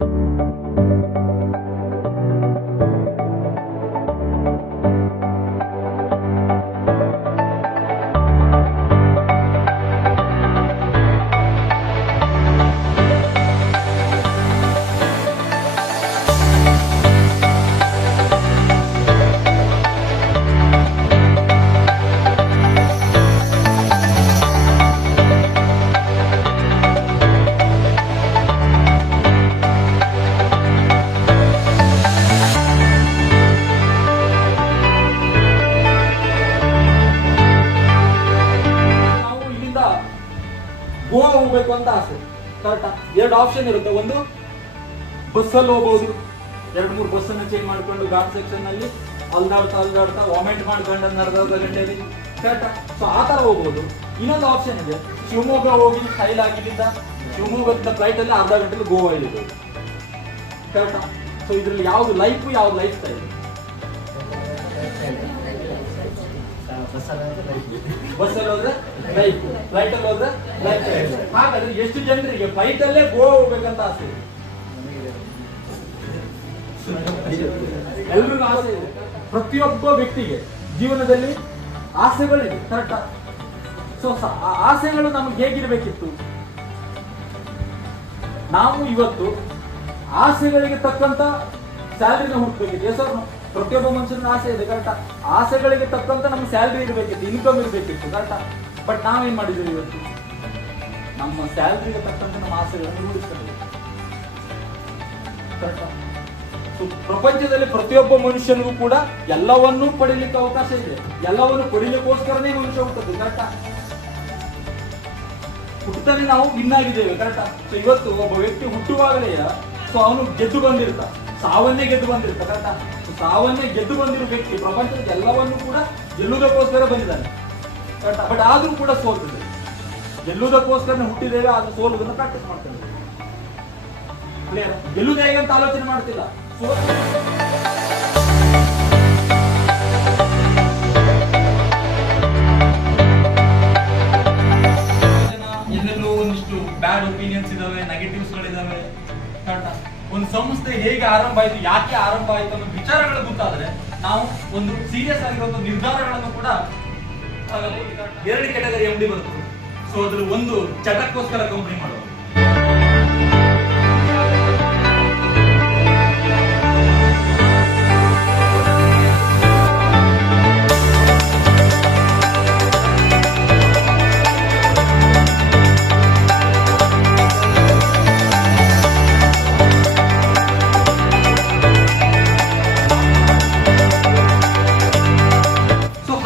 ಗೋವಾ ಹೋಗ್ಬೇಕು ಅಂತ ಆಸೆ. ಕರೆಕ್ಟಾ? ಎರಡು ಆಪ್ಷನ್ ಇರುತ್ತೆ. ಒಂದು ಬಸ್ಸಲ್ಲಿ ಹೋಗ್ಬೋದು, 2-3 ಬಸ್ಸನ್ನು ಚೇಂಜ್ ಮಾಡ್ಕೊಂಡು ಘಾಟ್ ಸೆಕ್ಷನ್ ಅಲ್ಲಿ ಅಲ್ದಾಡ್ತಾ ವಾಮಿಟ್ ಮಾಡ್ಕೊಂಡು ಅರ್ಧ ಗಂಟೆಯಲ್ಲಿ. ಕರೆಕ್ಟಾ? ಸೊ ಆ ತರ ಹೋಗ್ಬೋದು. ಇನ್ನೊಂದು ಆಪ್ಷನ್ ಇದೆ, ಶಿವಮೊಗ್ಗ ಹೋಗಿ ಸ್ಟೈಲ್ ಆಗಿದ್ದ ಶಿವಮೊಗ್ಗದ ಫ್ಲೈಟ್ ಅಲ್ಲಿ ಅರ್ಧ ಗಂಟೆಲಿ ಗೋವಾ ಇಳಿಬೋದು. ಕರೆಕ್ಟಾ? ಸೊ ಇದ್ರಲ್ಲಿ ಯಾವ್ದು ಲೈಫ್ ಸ್ಟೈಲ್? ಬಸ್ಸಲ್ಲಿ ಹೋದ್ರೆ ಲೈಫ್, ಫ್ಲೈಟ್ ಅಲ್ಲಿ ಹೋದ್ರೆ ಲೈಫ್ ಸ್ಟೈಲ್. ಹಾಗಾದ್ರೆ ಎಷ್ಟು ಜನರಿಗೆ ಫ್ಲೈಟ್ ಅಲ್ಲೇ ಗೋವಾ ಹೋಗ್ಬೇಕಂತ ಆಸೆ ಇದೆ? ಎಲ್ರಿಗೂ ಆಸೆ ಇದೆ. ಪ್ರತಿಯೊಬ್ಬ ವ್ಯಕ್ತಿಗೆ ಜೀವನದಲ್ಲಿ ಆಸೆಗಳಿದೆ. ಕರೆಕ್ಟಾ? ಸೊ ಆಸೆಗಳು ನಮ್ಗೆ ಹೇಗಿರ್ಬೇಕಿತ್ತು? ನಾವು ಇವತ್ತು ಆಸೆಗಳಿಗೆ ತಕ್ಕಂತ ಸ್ಯಾಲರಿನ ಹುಡುಕ್ಬೇಕಿತ್ತು. ಸರ್, ಪ್ರತಿಯೊಬ್ಬ ಮನುಷ್ಯನ ಆಸೆ ಇದೆ. ಕರೆಕ್ಟಾ? ಆಸೆಗಳಿಗೆ ತಕ್ಕಂತ ನಮ್ಗೆ ಸ್ಯಾಲರಿ ಇರಬೇಕಿತ್ತು, ಇನ್ಕಮ್ ಇರಬೇಕಿತ್ತು. ಕರೆಕ್ಟಾ? ಬಟ್ ನಾವೇನ್ ಮಾಡಿದ್ದೀವಿ ಇವತ್ತು? ನಮ್ಮ ಸ್ಯಾಲರಿಗೆ ತಕ್ಕಂತ ನಮ್ಮ ಆಸೆಗಳನ್ನು ರೂಢಿಸ್ಕೊಂಡಿದ್ದೀವಿ. ಕರೆಕ್ಟಾ? ಸೊ ಪ್ರಪಂಚದಲ್ಲಿ ಪ್ರತಿಯೊಬ್ಬ ಮನುಷ್ಯನಿಗೂ ಕೂಡ ಎಲ್ಲವನ್ನೂ ಪಡಿಲಿಕ್ಕೆ ಅವಕಾಶ ಇದೆ. ಎಲ್ಲವನ್ನು ಪಡಿಲಿಕ್ಕೋಸ್ಕರನೇ ಮನುಷ್ಯ ಹುಟ್ಟುತ್ತದೆ. ಕರೆಕ್ಟಾ? ಹುಟ್ಟುತ್ತಾನೆ ನಾವು ಇನ್ನಾಗಿದ್ದೇವೆ. ಕರೆಕ್ಟಾ? ಸೊ ಇವತ್ತು ಒಬ್ಬ ವ್ಯಕ್ತಿ ಹುಟ್ಟುವಾಗಲೇ ಸೊ ಅವನು ಗೆದ್ದು ಬಂದಿರ್ತ, ಸಾವನ್ನೇ ಗೆದ್ದು ಬಂದಿರ್ತ. ಕರೆಕ್ಟಾ? ಸಾವನ್ನೇ ಗೆದ್ದು ಬಂದಿರೋ ವ್ಯಕ್ತಿ ಪ್ರಪಂಚದ ಎಲ್ಲವನ್ನೂ ಕೂಡ ಗೆಲ್ಲುವುದಕ್ಕೋಸ್ಕರ ಬಂದಿದ್ದಾನೆ. ಕರೆಕ್ಟಾ? ಬಟ್ ಆದ್ರೂ ಕೂಡ ಸೋಲ್ತಿದೆ. ಗೆಲ್ಲುವುದಕ್ಕೋಸ್ಕರ ಹುಟ್ಟಿದ್ದೇವೆ, ಆದ್ರೂ ಸೋಲುವುದನ್ನು ಪ್ರಾಕ್ಟೀಸ್ ಮಾಡ್ತೇವೆ. ಕ್ಲಿಯರ್? ಗೆಲ್ಲುವುದು ಹೇಗೆ ಅಂತ ಆಲೋಚನೆ ಮಾಡ್ತಿಲ್ಲ. ಎಲ್ಲೆಲ್ಲೂ ಒಂದಿಷ್ಟು ಬ್ಯಾಡ್ ಒಪಿನಿಯನ್ಸ್ ಇದಾವೆ, ನೆಗೆಟಿವ್ಸ್ ಗಳಿದಾವೆ. ಕರೆಕ್ಟಾ? ಒಂದು ಸಂಸ್ಥೆ ಹೇಗೆ ಆರಂಭ ಆಯ್ತು, ಯಾಕೆ ಆರಂಭ ಆಯ್ತು ಅನ್ನೋ ವಿಚಾರಗಳು ಗೊತ್ತಾದ್ರೆ ನಾವು ಒಂದು ಸೀರಿಯಸ್ ಆಗಿರುವಂತ ನಿರ್ಧಾರಗಳನ್ನು ಕೂಡ 2 ಕ್ಯಾಟಗರಿ MD ಬರ್ತದೆ. ಸೊ ಅದ್ರ ಒಂದು ಚಟಕ್ಕೋಸ್ಕರ ಕಂಪನಿ ಮಾಡೋದು.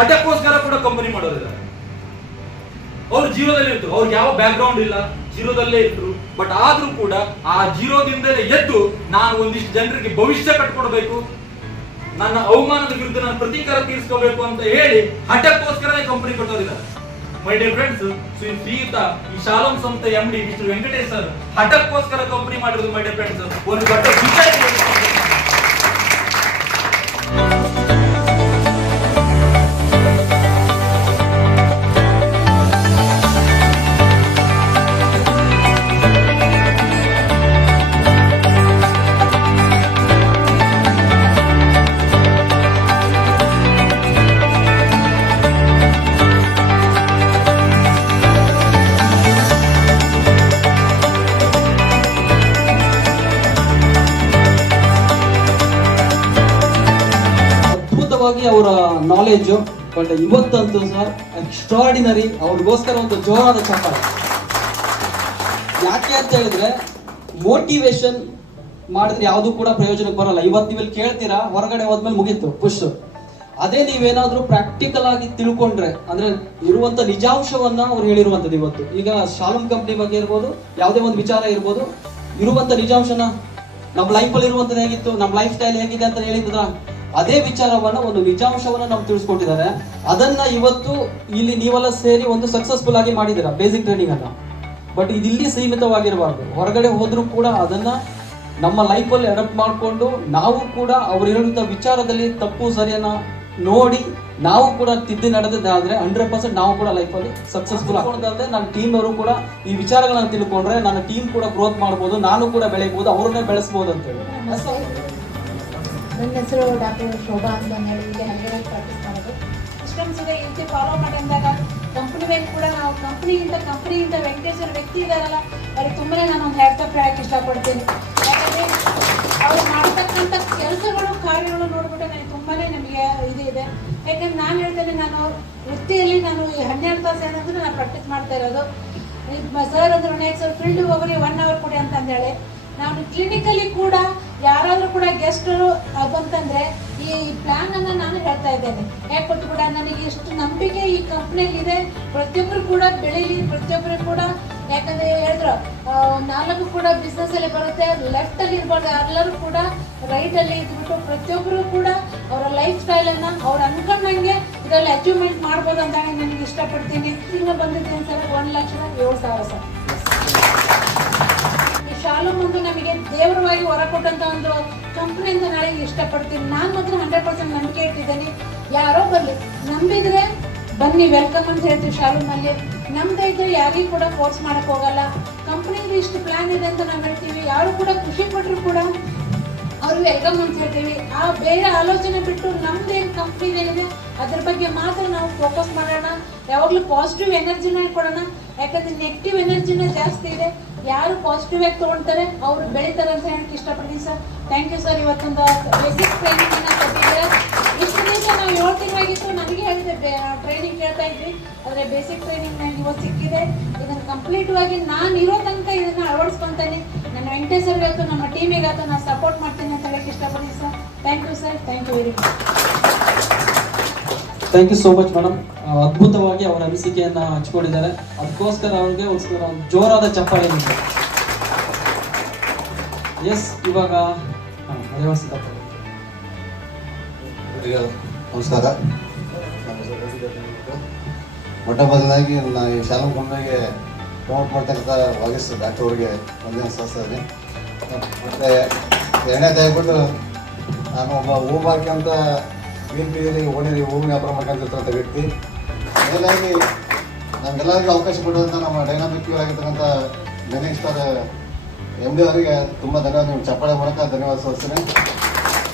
ಹಠಕ್ಕೋಸ್ಕರ ಕೂಡ ಕಂಪನಿ ಮಾಡೋದಿಲ್ಲ. ಅವ್ರು ಜೀರೋದಲ್ಲಿ ಇರ್ತರು, ಅವ್ರಿಗೆ ಯಾವ ಬ್ಯಾಕ್ ಗ್ರೌಂಡ್ ಇಲ್ಲ, ಜೀರೋದಲ್ಲೇ ಇದ್ರು. ಬಟ್ ಆದ್ರೂ ಕೂಡ ಆ ಜೀರೋದಿಂದಲೇ ಎದ್ದು ನಾನು ಒಂದಿಷ್ಟು ಜನರಿಗೆ ಭವಿಷ್ಯ ಕಟ್ಕೊಡ್ಬೇಕು, ನನ್ನ ಅವಮಾನದ ವಿರುದ್ಧ ನಾನು ಪ್ರತೀಕಾರ ತೀರಿಸ್ಕೋಬೇಕು ಅಂತ ಹೇಳಿ ಹಠಕ್ಕೋಸ್ಕರನೇ ಕಂಪನಿ ಕಟ್ಟೋದಿದ್ದಾರೆ. ಮೈ ಡಿಯರ್ ಫ್ರೆಂಡ್ಸ್, ಶ್ರೀಯುತ ಈ ಶಾಲೋಮ್ ಸಂಸ್ಥೆ MD ಮಿಸ್ಟರ್ ವೆಂಕಟೇಶ್ ಸರ್ ಹಠಕ್ಕೋಸ್ಕರ ಕಂಪನಿ ಮಾಡಿರೋದು. ಮೈ ಡಿಯರ್ ಫ್ರೆಂಡ್ಸ್, ಒಂದು ದೊಡ್ಡ ವಿಷಯ. ಅವರ ನಾಲೆಜ್. ಬಟ್ ಇವತ್ತಂತೂ ಸರ್ ಎಕ್ಸ್ಟ್ರಾರ್ಡಿನರಿ. ಅವ್ರಿಗೋಸ್ಕರ ಒಂದು ಜೋರಾದ ಚಪ್ಪಾಳೆ. ಯಾಕೆ ಅಂತ ಹೇಳಿದ್ರೆ ಮೋಟಿವೇಶನ್ ಮಾಡಿದ್ರೆ ಯಾವುದು ಕೂಡ ಪ್ರಯೋಜನಕ್ಕೆ ಬರಲ್ಲ. ಇವತ್ತು ನೀವು ಕೇಳ್ತೀರಾ, ಹೊರಗಡೆ ಹೋದ್ಮೇಲೆ ಮುಗೀತು ಪುಷ್. ಅದೇ ನೀವೇನಾದ್ರೂ ಪ್ರಾಕ್ಟಿಕಲ್ ಆಗಿ ತಿಳ್ಕೊಂಡ್ರೆ, ಅಂದ್ರೆ ಇರುವಂತ ನಿಜಾಂಶವನ್ನ ಅವ್ರು ಹೇಳಿರುವಂತದ್ದು. ಇವತ್ತು ಈಗ ಶಾಲೋಮ್ ಕಂಪ್ನಿ ಬಗ್ಗೆ ಇರ್ಬೋದು, ಯಾವುದೇ ಒಂದು ವಿಚಾರ ಇರ್ಬೋದು, ಇರುವಂತ ನಿಜಾಂಶನ ನಮ್ಮ ಲೈಫಲ್ಲಿ ಇರುವಂತದ್ದು ಹೇಗಿತ್ತು, ನಮ್ಮ ಲೈಫ್ ಸ್ಟೈಲ್ ಹೇಗಿದೆ ಅಂತ ಹೇಳಿದ್ರ ಅದೇ ವಿಚಾರವನ್ನ, ಒಂದು ನಿಜಾಂಶವನ್ನ ನಾವು ತಿಳಿಸ್ಕೊಟ್ಟಿದ್ದಾರೆ. ಅದನ್ನ ಇವತ್ತು ಇಲ್ಲಿ ನೀವೆಲ್ಲ ಸೇರಿ ಒಂದು ಸಕ್ಸಸ್ಫುಲ್ ಆಗಿ ಮಾಡಿದ್ದೀರಾ ಬೇಸಿಕ್ ಟ್ರೈನಿಂಗ್ ಅನ್ನ. ಬಟ್ ಇದಿಲ್ಲಿ ಸೀಮಿತವಾಗಿರಬಾರ್ದು. ಹೊರಗಡೆ ಹೋದ್ರೂ ಕೂಡ ಅದನ್ನ ನಮ್ಮ ಲೈಫಲ್ಲಿ ಅಡಾಪ್ಟ್ ಮಾಡಿಕೊಂಡು ನಾವು ಕೂಡ ಅವ್ರು ಹೇಳುವಂತ ವಿಚಾರದಲ್ಲಿ ತಪ್ಪು ಸರಿಯನ್ನ ನೋಡಿ ನಾವು ಕೂಡ ತಿದ್ದಿ ನಡೆದಿದ್ದಾದ್ರೆ 100% ನಾವು ಕೂಡ ಲೈಫಲ್ಲಿ ಸಕ್ಸಸ್ಫುಲ್ ಆಗೋದಂದ್ರೆ ನನ್ನ ಟೀಮ್ ಅವರು ಕೂಡ ಈ ವಿಚಾರಗಳನ್ನ ತಿಳ್ಕೊಂಡ್ರೆ ನನ್ನ ಟೀಮ್ ಕೂಡ ಗ್ರೋತ್ ಮಾಡ್ಬೋದು, ನಾನು ಕೂಡ ಬೆಳೆಯಬಹುದು, ಅವ್ರನ್ನೇ ಬೆಳೆಸಬಹುದು ಅಂತ ಹೇಳಿ. ನನ್ನ ಹೆಸರು ಡಾಕ್ಟರ್ ಶೋಭಾ ಅಂತ ಹೇಳಿ ಇಲ್ಲಿ ಹಂಗೇರಾಗಿ ಪ್ರಾಕ್ಟೀಸ್ ಮಾಡೋದು. ಸಿಸ್ಟಮ್ಸ್ ಇದೆ ಈ ಫಾಲೋ ಮಾಡಿ ಅಂದಾಗ ಕಂಪ್ನಿ ಮೇಲೆ ಕೂಡ ನಾವು ಕಂಪ್ನಿಯಿಂದ ವೆಂಕಟೇಶ್ವರ ವ್ಯಕ್ತಿ ಇದ್ದಾರಲ್ಲ ಅವ್ರಿಗೆ ತುಂಬನೇ ನಾನು ಒಂದು ಹ್ಯಾಟ್ಸ್ ಆಫ್ ಹೇಳಕ್ಕೆ ಇಷ್ಟಪಡ್ತೀನಿ. ಯಾಕಂದರೆ ಅವ್ರು ಮಾಡತಕ್ಕಂಥ ಕೆಲಸಗಳು ಕಾರ್ಯಗಳು ನೋಡ್ಬಿಟ್ಟು ನನಗೆ ತುಂಬಾನೇ ನಮಗೆ ಇದೆ. ಯಾಕಂದ್ರೆ ನಾನು ಹೇಳ್ತೇನೆ, ನಾನು ವೃತ್ತಿಯಲ್ಲಿ ನಾನು 12 ತಾಸು ಏನಂದ್ರೆ ನಾನು ಪ್ರಾಕ್ಟೀಸ್ ಮಾಡ್ತಾ ಇರೋದು. ಸರ್ ಅಂದ್ರೆ ವಿನಾಯಕ್ ಸರ್ ಫೀಲ್ಡ್ ಹೋಗ್ರಿ 1 hour ಕೊಡಿ ಅಂತಂದೇಳಿ ನಾನು ಕ್ಲಿನಿಕಲ್ಲಿ ಕೂಡ ಯಾರಾದರೂ ಕೂಡ ಗೆಸ್ಟ್ ಬಂತಂದ್ರೆ ಈ ಪ್ಲಾನ್ ಅನ್ನ ನಾನು ಹೇಳ್ತಾ ಇದ್ದೇನೆ. ಯಾಕೊಟ್ಟು ಕೂಡ ನನಗೆ ಇಷ್ಟು ನಂಬಿಕೆ ಈ ಕಂಪ್ನಿಯಲ್ಲಿ ಇದೆ, ಪ್ರತಿಯೊಬ್ಬರು ಕೂಡ ಬೆಳೀಲಿ, ಪ್ರತಿಯೊಬ್ಬರು ಕೂಡ ಯಾಕಂದ್ರೆ ಹೇಳಿದ್ರು 4 ಕೂಡ ಬಿಸ್ನೆಸ್ ಅಲ್ಲಿ ಬರುತ್ತೆ, ಲೆಫ್ಟ್ ಅಲ್ಲಿ ಇರ್ಬಾರ್ದು, ಎಲ್ಲರೂ ಕೂಡ ರೈಟ್ ಅಲ್ಲಿ ಇದ್ಬಿಟ್ಟು ಪ್ರತಿಯೊಬ್ಬರು ಕೂಡ ಅವರ ಲೈಫ್ ಸ್ಟೈಲ್ ಅನ್ನ ಅವ್ರು ಅನ್ಕೊಂಡಂಗೆ ಇದರಲ್ಲಿ ಅಚೀವ್ಮೆಂಟ್ ಮಾಡ್ಬೋದು ಅಂತ ನನಗೆ ಇಷ್ಟಪಡ್ತೀನಿ. ಇನ್ನು ಬಂದಿದ್ದೇನೆ ಸರ್ 1,07,000 ಸರ್. ಶಾಲು ಮುಂದೆ ನಮಗೆ ದೇವರವಾಗಿ ಹೊರ ಕೊಟ್ಟಂತ ಒಂದು ಕಂಪ್ನಿ ಅಂತ ನಾಳೆ ಇಷ್ಟಪಡ್ತೀನಿ. ನಾನು ಮಾತ್ರ 100% ನಂಬಿಕೆ ಇಟ್ಟಿದ್ದೀನಿ. ಯಾರೋ ಬರಲಿ, ನಂಬಿದ್ರೆ ಬನ್ನಿ ವೆಲ್ಕಮ್ ಅಂತ ಹೇಳ್ತೀವಿ ಶಾಲೂನಲ್ಲಿ. ನಮ್ದೇ ಇದ್ರೆ ಯಾರಿಗೂ ಕೂಡ ಫೋರ್ಸ್ ಮಾಡಕ್ ಹೋಗಲ್ಲ. ಕಂಪ್ನಿದು ಇಷ್ಟು ಪ್ಲಾನ್ ಇದೆ ಅಂತ ನಾವು ಹೇಳ್ತೀವಿ. ಯಾರು ಕೂಡ ಖುಷಿ ಪಟ್ಟರು ಕೂಡ ಅವ್ರಿಗೆ ವೆಲ್ಕಮ್ ಅಂತ ಹೇಳ್ತೀವಿ. ಆ ಬೇರೆ ಆಲೋಚನೆ ಬಿಟ್ಟು ನಮ್ದೇನು ಕಂಪ್ನಿ ಏನಿದೆ ಅದ್ರ ಬಗ್ಗೆ ಮಾತ್ರ ನಾವು ಫೋಕಸ್ ಮಾಡೋಣ. ಯಾವಾಗಲೂ ಪಾಸಿಟಿವ್ ಎನರ್ಜಿನ ಕೊಡೋಣ. ಯಾಕಂದ್ರೆ ನೆಗೆಟಿವ್ ಎನರ್ಜಿನ ಜಾಸ್ತಿ ಇದೆ. ಯಾರು ಪಾಸಿಟಿವ್ ಆಗಿ ತಗೊಳ್ತಾರೆ ಅವರು ಬೆಳೀತಾರೆ ಅಂತ ಹೇಳಕ್ಕೆ ಇಷ್ಟಪಡ್ತೀನಿ ಸರ್. Thank you sir. ಇವತ್ತೊಂದು ಬೇಸಿಕ್ ಟ್ರೈನಿಂಗ್ ಅನ್ನ ಕೊಟ್ಟಿದ್ದೀರಾ. ಇಷ್ಟು ದಿವಸ ನಾವು 7 ತಿಂಗಳಾಗಿತ್ತು, ನನಗೆ ಹೇಳಿದೆ ಟ್ರೈನಿಂಗ್ ಕೇಳ್ತಾ ಇದ್ವಿ, ಆದರೆ ಬೇಸಿಕ್ ಟ್ರೈನಿಂಗ್ ನನಗೆ ಇವತ್ತು ಸಿಕ್ಕಿದೆ. ಇದನ್ನು ಕಂಪ್ಲೀಟ್ ಆಗಿ ನಾನು ಇರೋ ತನಕ ಇದನ್ನ ಅಳವಡಿಸ್ಕೊಂತಾನೆ. ನನ್ನ ವೆಂಕಟೇಶ್ ಸರ್ ಇವತ್ತು ನಮ್ಮ ಟೀಮಿಗಾತು ನಾನು ಸಪೋರ್ಟ್ ಮಾಡ್ತೀನಿ ಅಂತ ಹೇಳಕ್ಕೆ ಇಷ್ಟಪಡ್ತೀನಿ sir. Thank you sir. Thank you very much. Thank you so much madam. ಅದ್ಭುತವಾಗಿ ಅವರ ಅನಿಸಿಕೆಯನ್ನ ಹಂಚ್ಕೊಂಡಿದ್ದಾರೆ. ಅದಕ್ಕೋಸ್ಕರ ಅವ್ರಿಗೆ ಒಂದು ಜೋರಾದ ಚಪ್ಪಾಳೆ. ಎಸ್, ಇವಾಗ ನಮಸ್ಕಾರ. ಮೊಟ್ಟ ಮೊದಲಾಗಿ ನಾನು ಈ ಶಾಲಾ ಕಂಪ್ನಿಗೆ ಪ್ರಮೋಟ್ ಮಾಡ್ತಕ್ಕಂಥ ವಾಗೀಶ್ ಡಾಕ್ಟರ್ ಅವರಿಗೆ ವಂದನೆ ಸಲ್ಲಿಸ್ತಾ ಇದ್ದೀನಿ. ಮತ್ತು ಎರಡನೇ ದಯವಿಟ್ಟು ನಾನು ಒಬ್ಬ ಹೂವು ಹಾಕಂತ ಬೀದಿಯಲ್ಲಿ ಓಣಿರಿ ಹೂವಿನ ವ್ಯಾಪಾರ ಮಾಡ್ಕೊಂಡಿರ್ತಕ್ಕಂಥ ವ್ಯಕ್ತಿ. ಮೇಲಾಗಿ ನಮಗೆಲ್ಲರಿಗೂ ಅವಕಾಶ ಕೊಡುವಂಥ ನಮ್ಮ ಡೈನಾಮಿಕ್ ಆಗಿರ್ತಕ್ಕಂಥ ಮೆನಿಂಗ್ ಸ್ಟಾರ್ MD ಅವರಿಗೆ ತುಂಬ ಧನ್ಯವಾದ. ನೀವು ಚಪ್ಪಾಳೆ ಮೂಲಕ ಧನ್ಯವಾದ ಸಲ್ಲಿಸ್ತೀನಿ.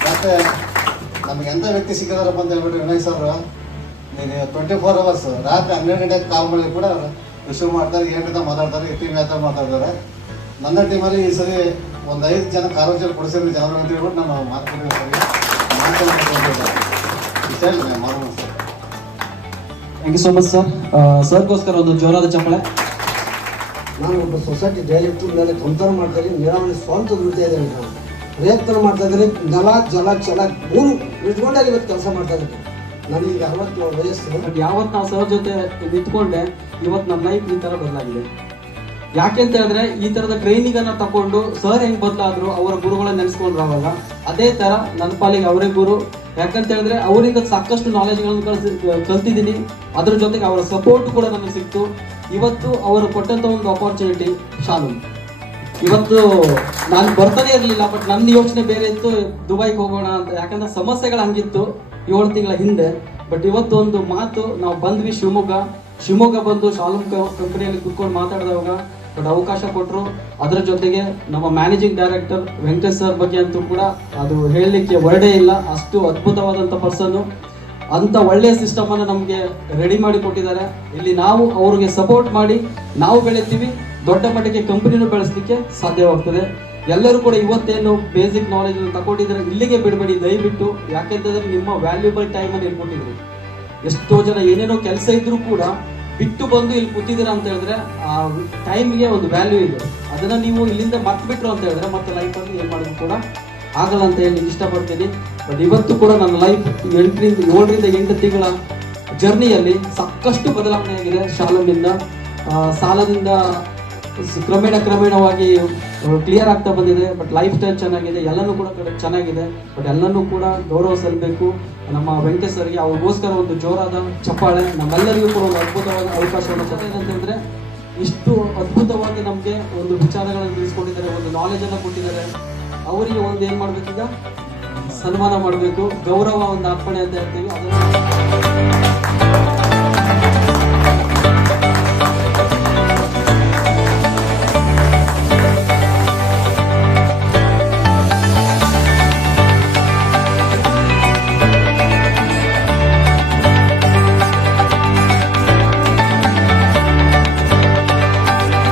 ಮತ್ತು ನಮ್ಗೆ ಎಂಥ ವ್ಯಕ್ತಿ ಸಿಕ್ಕಿದಾರಪ್ಪ ಅಂತ ಹೇಳ್ಬಿಟ್ಟು ವಿನಯ್ ಸರ್, ನೀನು 24 hours ರಾತ್ರಿ 12 ಗಂಟೆಗೆ ಕಾಲ್ ಮಾಡಿ ಕೂಡ ರಿಸೀವ್ ಮಾಡ್ತಾರೆ, ಏನಿಂದ ಮಾತಾಡ್ತಾರೆ, ಟೀಮ್ ಯಾವ ಮಾತಾಡ್ತಾರೆ. ನನ್ನ ಟೀಮಲ್ಲಿ ಈ ಸರಿ ಒಂದು 5 ಜನ ಕಾರ್ಯಚರ್ ಕೊಡಿಸಿದ್ರೆ ಜನರು ಅಂತ ಹೇಳ್ಬಿಟ್ಟು ನಾನು ಮಾತಾಡ್ತೀನಿ. ಇಷ್ಟೇ ಮಾಡೋಣ sir. Thank you so much sir. ಸರ್ಗೋಸ್ಕರ ಒಂದು ಜೋರಾದ ಚಪ್ಪಾಳೆ. ನಾನು ಒಬ್ಬ ಸೊಸೈಟಿ ಡೈರೆಕ್ಟರ್ ಮೇಲೆ ಕಂಪೇರ್ ಮಾಡ್ತಾ ಇದ್ದೀನಿ. ನೀರಾವರಿ ಸ್ವಂತ ದುಡ್ತಾ ಇದ್ದೇನೆ, ನಾನು ಪ್ರಯತ್ನ ಮಾಡ್ತಾ ಇದ್ದೀನಿ. ನೆಲ ಜಲ ಛಲ 3 ಇಟ್ಕೊಂಡಾಗ ಇವತ್ತು ಕೆಲಸ ಮಾಡ್ತಾ ಇದ್ದೀನಿ. ನನಗೀಗ 60 ವಯಸ್ಸು. ಬಟ್ ಯಾವತ್ತು ನಾವು ಸರ್ ಜೊತೆ ನಿಂತ್ಕೊಂಡೆ ಇವತ್ತು ನಮ್ಮ ಲೈಫ್ ಈ ಥರ ಬದಲಾಗಿದೆ. ಯಾಕೆಂತ ಹೇಳಿದ್ರೆ ಈ ಥರದ ಟ್ರೈನಿಂಗ್ ಅನ್ನ ತಗೊಂಡು ಸರ್ ಹೆಂಗ್ ಬದಲಾದ್ರು, ಅವರ ಗುರುಗಳನ್ನ ನೆನೆಸ್ಕೊಂಡ್ರು. ಅವಾಗ ಅದೇ ಥರ ನನ್ನ ಪಾಲಿಗೆ ಅವರೇ ಗುರು. ಯಾಕಂತ ಹೇಳಿದ್ರೆ ಅವರಿಂದ ಸಾಕಷ್ಟು ನಾಲೆಜ್ಗಳನ್ನು ಕಲ್ತಿದ್ದೀನಿ. ಅದ್ರ ಜೊತೆಗೆ ಅವರ ಸಪೋರ್ಟ್ ಕೂಡ ನನಗೆ ಸಿಕ್ತು. ಇವತ್ತು ಅವರು ಕೊಟ್ಟಂತ ಒಂದು ಅಪಾರ್ಚುನಿಟಿ ಶಾಲು. ಇವತ್ತು ನಾನು ಬರ್ತಾನೆ ಇರಲಿಲ್ಲ, ಬಟ್ ನನ್ನ ಯೋಚನೆ ಬೇರೆ ಇತ್ತು, ದುಬೈಗೆ ಹೋಗೋಣ ಅಂತ. ಯಾಕಂದ್ರೆ ಸಮಸ್ಯೆಗಳು ಹಂಗಿತ್ತು 7 ತಿಂಗಳ ಹಿಂದೆ. ಬಟ್ ಇವತ್ತು ಒಂದು ಮಾತು, ನಾವು ಬಂದ್ವಿ ಶಿವಮೊಗ್ಗ ಬಂದು ಶಾಲೂಮ್ ಕಂಪನಿಯಲ್ಲಿ ಕುತ್ಕೊಂಡು ಮಾತಾಡಿದವಾಗ ಬಟ್ ಅವಕಾಶ ಕೊಟ್ಟರು. ಅದರ ಜೊತೆಗೆ ನಮ್ಮ ಮ್ಯಾನೇಜಿಂಗ್ ಡೈರೆಕ್ಟರ್ ವೆಂಕಟೇಶ್ ಸರ್ ಬಗ್ಗೆ ಅಂತೂ ಕೂಡ ಅದು ಹೇಳಲಿಕ್ಕೆ ವರ್ಡೇ ಇಲ್ಲ. ಅಷ್ಟು ಅದ್ಭುತವಾದಂಥ ಪರ್ಸನ್ನು, ಅಂಥ ಒಳ್ಳೆಯ ಸಿಸ್ಟಮ್ ಅನ್ನು ನಮಗೆ ರೆಡಿ ಮಾಡಿ ಕೊಟ್ಟಿದ್ದಾರೆ. ಇಲ್ಲಿ ನಾವು ಅವ್ರಿಗೆ ಸಪೋರ್ಟ್ ಮಾಡಿ ನಾವು ಬೆಳಿತೀವಿ, ದೊಡ್ಡ ಮಟ್ಟಕ್ಕೆ ಕಂಪನಿನೂ ಬೆಳೆಸಲಿಕ್ಕೆ ಸಾಧ್ಯವಾಗ್ತದೆ. ಎಲ್ಲರೂ ಕೂಡ ಇವತ್ತೇನು ಬೇಸಿಕ್ ನಾಲೆಜ್ ತಗೊಂಡಿದ್ರೆ ಇಲ್ಲಿಗೆ ಬಿಡಬೇಡಿ ದಯವಿಟ್ಟು. ಯಾಕೆಂತಂದ್ರೆ ನಿಮ್ಮ ವ್ಯಾಲ್ಯೂಬಲ್ ಟೈಮನ್ನು ಇಟ್ಕೊಟ್ಟಿದ್ರಿ. ಎಷ್ಟೋ ಜನ ಏನೇನೋ ಕೆಲಸ ಇದ್ರೂ ಕೂಡ ಬಿಟ್ಟು ಬಂದು ಇಲ್ಲಿ ಕೂತಿದ್ದೀರಾ ಅಂತ ಹೇಳಿದ್ರೆ ಆ ಟೈಮ್ಗೆ ಒಂದು ವ್ಯಾಲ್ಯೂ ಇದೆ. ಅದನ್ನ ನೀವು ಇಲ್ಲಿಂದ ಮರ್ತ್ಬಿಟ್ರು ಅಂತ ಹೇಳಿದ್ರೆ ಮತ್ತೆ ಲೈಫಲ್ಲಿ ಏನು ಮಾಡೋದು ಕೂಡ ಆಗಲ್ಲ ಅಂತ ಹೇಳಿ ಇಷ್ಟಪಡ್ತೀನಿ. ಬಟ್ ಇವತ್ತು ಕೂಡ ನನ್ನ ಲೈಫ್ 7ರಿಂದ 8 ತಿಂಗಳ ಜರ್ನಿಯಲ್ಲಿ ಸಾಕಷ್ಟು ಬದಲಾವಣೆ ಆಗಿದೆ. ಶಾಲೂಮಿಂದ ಸಾಲದಿಂದ ಕ್ರಮೇಣವಾಗಿ ಕ್ಲಿಯರ್ ಆಗ್ತಾ ಬಂದಿದೆ. ಬಟ್ ಲೈಫ್ ಸ್ಟೈಲ್ ಚೆನ್ನಾಗಿದೆ, ಎಲ್ಲನೂ ಕೂಡ ಚೆನ್ನಾಗಿದೆ. ಬಟ್ ಎಲ್ಲನೂ ಕೂಡ ಗೌರವ ಸಲ್ಲಬೇಕು ನಮ್ಮ ವೆಂಕಟೇಶ್ ಸರ್ಗೆ. ಅವ್ರಿಗೋಸ್ಕರ ಒಂದು ಜೋರಾದ ಚಪ್ಪಾಳೆ. ನಮ್ಮೆಲ್ಲರಿಗೂ ಕೂಡ ಒಂದು ಅದ್ಭುತವಾದ ಅವಕಾಶವನ್ನು ಕೊಟ್ಟಿದೆ ಅಂತಂದ್ರೆ, ಇಷ್ಟು ಅದ್ಭುತವಾಗಿ ನಮಗೆ ಒಂದು ವಿಚಾರಗಳನ್ನು ತಿಳಿಸ್ಕೊಟ್ಟಿದ್ದಾರೆ, ಒಂದು ನಾಲೆಜನ್ನು ಕೊಟ್ಟಿದ್ದಾರೆ. ಅವರಿಗೆ ಒಂದು ಏನು ಮಾಡ್ಬೇಕೀಗ ಸನ್ಮಾನ ಮಾಡಬೇಕು. ಗೌರವ ಒಂದು ಅರ್ಪಣೆ ಅಂತ ಹೇಳ್ತೀವಿ ಅದನ್ನ